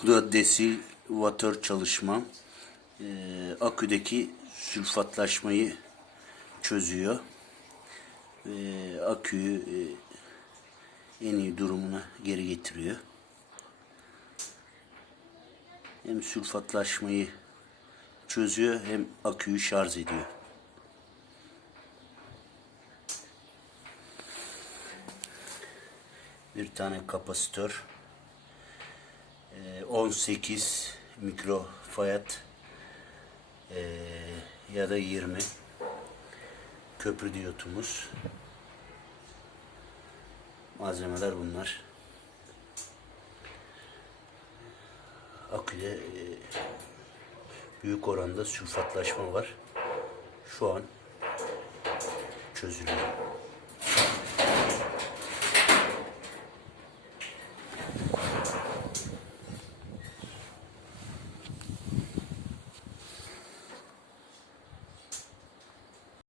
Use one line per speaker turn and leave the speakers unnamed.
Kuda desil water çalışma e, aküdeki sülfatlaşmayı çözüyor. Ve aküyü e, en iyi durumuna geri getiriyor. Hem sülfatlaşmayı çözüyor hem aküyü şarj ediyor. Bir tane kapasitör. Ee, 18 mikrofayat ee, ya da 20 köprü diyotumuz. Malzemeler bunlar. Aküde ee, büyük oranda sülfatlaşma var. Şu an çözülüyor.